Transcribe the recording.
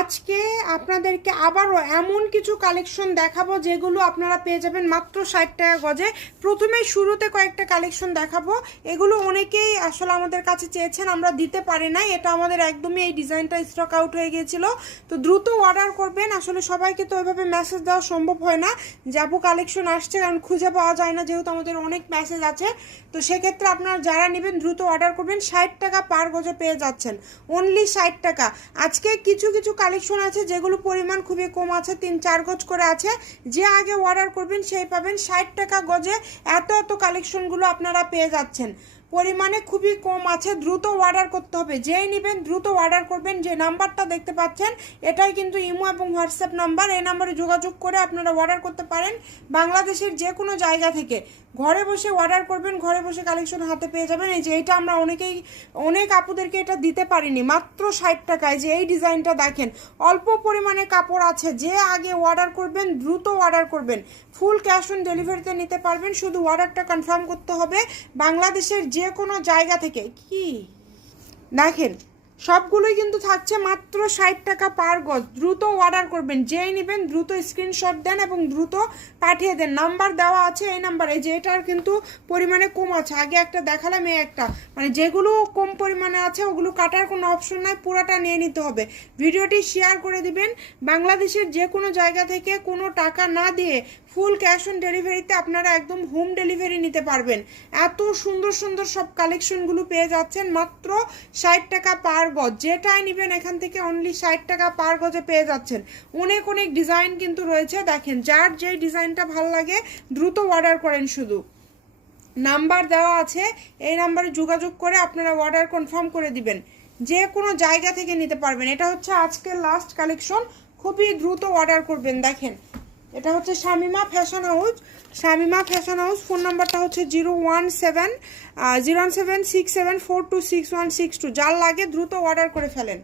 আজকে আপনাদেরকে আবারও এমন কিছু কালেকশন দেখাবো যেগুলো আপনারা পেয়ে যাবেন মাত্র 60 টাকা গজে। প্রথমে শুরুতে কয়েকটা কালেকশন দেখাবো, এগুলো অনেকেই আসলে আমাদের কাছে চেয়েছেন, আমরা দিতে পারি নাই। এটা আমাদের একদমই এই ডিজাইনটা স্টক আউট হয়ে গিয়েছিল, তো দ্রুত অর্ডার করবেন। আসলে সবাইকে তো ওইভাবে মেসেজ দেওয়া সম্ভব হয় না যে আপু কালেকশন আসছে, কারণ খুঁজে পাওয়া যায় না, যেহেতু আমাদের অনেক মেসেজ আছে। তো সেক্ষেত্রে আপনারা যারা নেবেন দ্রুত অর্ডার করবেন। 60 টাকা পার গজে পেয়ে যাচ্ছেন, অনলি 60 টাকা। আজকে কিছু কিছু কালেকশন আছে যেগুলো পরিমাণ খুবই কম আছে, 3-4 গজ করে আছে। যে আগে অর্ডার করবেন সেই পাবেন। 60 টাকা গজে এত এত কালেকশনগুলো আপনারা পেয়ে যাচ্ছেন, পরিমাণে খুবই কম আছে, দ্রুত অর্ডার করতে হবে। যেই নেবেন দ্রুত অর্ডার করবেন। যে নাম্বারটা দেখতে পাচ্ছেন এটাই কিন্তু ইমো এবং হোয়াটসঅ্যাপ নাম্বার, এই নাম্বারে যোগাযোগ করে আপনারা অর্ডার করতে পারেন। বাংলাদেশের যে কোনো জায়গা থেকে ঘরে বসে অর্ডার করবেন, ঘরে বসে কালেকশন হাতে পেয়ে যাবেন। এই যে এটা আমরা অনেক আপুদেরকে এটা দিতে পারিনি, মাত্র 60 টাকায়। যে এই ডিজাইনটা দেখেন, অল্প পরিমাণে কাপড় আছে, যে আগে অর্ডার করবেন দ্রুত অর্ডার করবেন। ফুল ক্যাশ অন ডেলিভারিতে নিতে পারবেন, শুধু অর্ডারটা কনফার্ম করতে হবে বাংলাদেশের যে কোনো জায়গা থেকে। কি দেখেন, সবগুলোই কিন্তু থাকছে মাত্র 60 টাকা পার গজ। দ্রুত অর্ডার করবেন, যেই নেবেন দ্রুত স্ক্রিনশট দেন এবং দ্রুত পাঠিয়ে দেন। নাম্বার দেওয়া আছে এই নাম্বারে। যে এটার কিন্তু পরিমাণে কম আছে, আগে একটা দেখালাম, এই একটা, মানে যেগুলো কম পরিমাণে আছে ওগুলো কাটার কোনো অপশন নাই, পুরোটা নিয়ে নিতে হবে। ভিডিওটি শেয়ার করে দিবেন। বাংলাদেশের যে কোনো জায়গা থেকে কোনো টাকা না দিয়ে ফুল ক্যাশ অন ডেলিভারিতে আপনারা একদম হোম ডেলিভারি নিতে পারবেন। এত সুন্দর সুন্দর সব কালেকশনগুলো পেয়ে যাচ্ছেন মাত্র 60 টাকা পার গজ। যেটাই নেবেন এখান থেকে অনলি 60 টাকা পার গজে পেয়ে যাচ্ছেন। অনেক অনেক ডিজাইন কিন্তু রয়েছে, দেখেন যার যেই ডিজাইনটা ভালো লাগে দ্রুত অর্ডার করেন। শুধু নাম্বার দেওয়া আছে, এই নাম্বারে যোগাযোগ করে আপনারা অর্ডার কনফার্ম করে দিবেন। যে কোনো জায়গা থেকে নিতে পারবেন। এটা হচ্ছে আজকের লাস্ট কালেকশন, খুবই দ্রুত অর্ডার করবেন। দেখেন এটা হচ্ছে Shamima fashion house. Shamima fashion house, phone নাম্বারটা হচ্ছে 017 07674261662। যার লাগে দ্রুত অর্ডার করে ফেলেন।